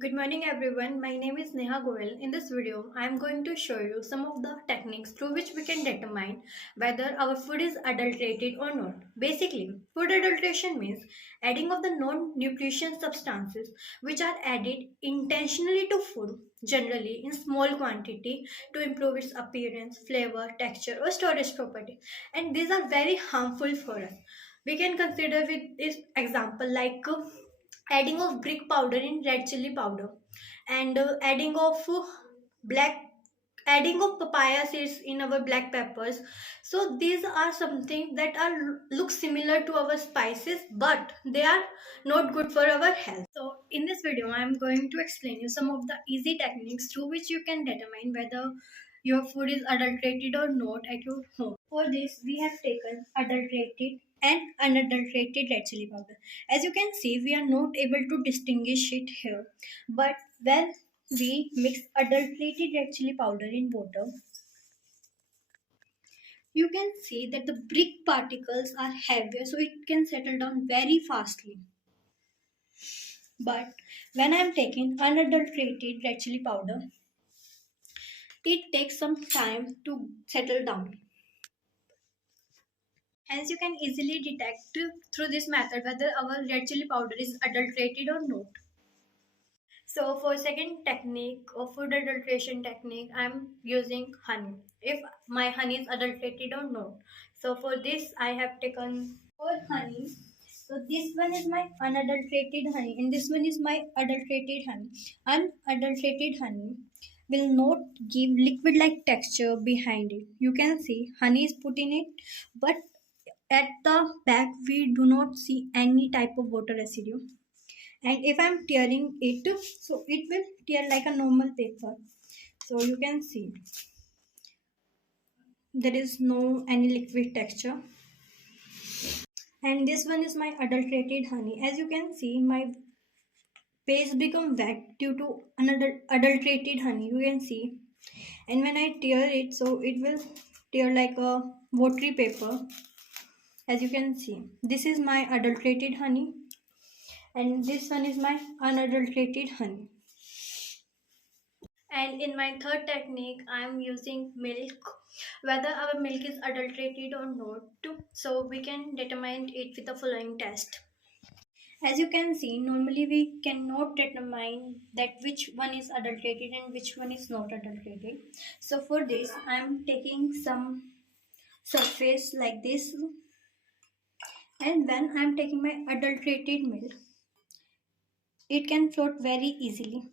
Good morning everyone, my name is Neha Goel. In this video, I am going to show you some of the techniques through which we can determine whether our food is adulterated or not. Basically, food adulteration means adding of the non-nutrition substances which are added intentionally to food, generally in small quantity to improve its appearance, flavor, texture or storage property. And these are very harmful for us. We can consider with this example like adding of brick powder in red chili powder and adding of black adding of papaya seeds in our black peppers. So these are something that are look similar to our spices, but they are not good for our health. So in this video I am going to explain you some of the easy techniques through which you can determine whether your food is adulterated or not at your home. For this, we have taken adulterated and unadulterated red chili powder. As you can see, we are not able to distinguish it here. But when we mix adulterated red chili powder in water, you can see that the brick particles are heavier, so it can settle down very fastly. But when I am taking unadulterated red chili powder, it takes some time to settle down. Hence, you can easily detect through this method whether our red chili powder is adulterated or not. So for second technique or food adulteration technique, I'm using honey. If my honey is adulterated or not. So for this, I have taken four honey. So this one is my unadulterated honey, and this one is my adulterated honey. Unadulterated honey will not give liquid-like texture behind it. You can see honey is put in it, but at the back we do not see any type of water residue. And if I'm tearing it, so it will tear like a normal paper. So you can see there is no any liquid texture. And this one is my adulterated honey. As you can see, my paste become wet due to another adulterated honey, you can see. And when I tear it, so it will tear like a watery paper. As you can see, this is my adulterated honey and this one is my unadulterated honey. And in my third technique, I am using milk, whether our milk is adulterated or not. So we can determine it with the following test. As you can see, normally we cannot determine that which one is adulterated and which one is not adulterated. So for this, I am taking some surface like this, and when I am taking my adulterated milk, it can float very easily.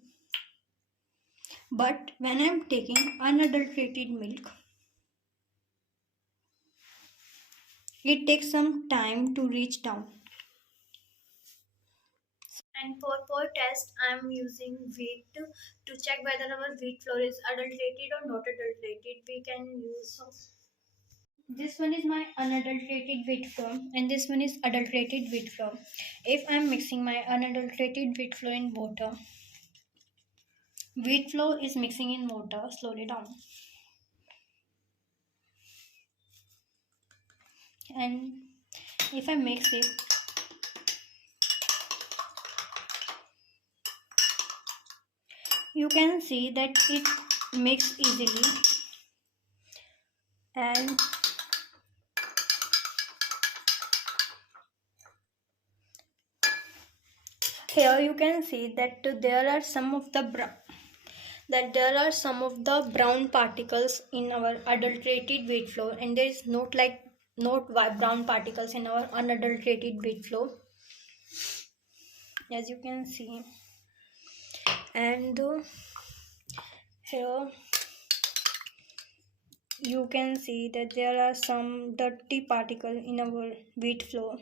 But when I am taking unadulterated milk, it takes some time to reach down. And for test, I am using wheat to check whether our wheat flour is adulterated or not adulterated. We can use this one is my unadulterated wheat flour and this one is adulterated wheat flour. If I am mixing my unadulterated wheat flour in water, wheat flour is mixing in water slowly down. And if I mix it, you can see that it mixes easily. And here you can see that there are some of the brown particles in our adulterated wheat flour, and there is not brown particles in our unadulterated wheat flour, as you can see. And here you can see that there are some dirty particles in our wheat flour.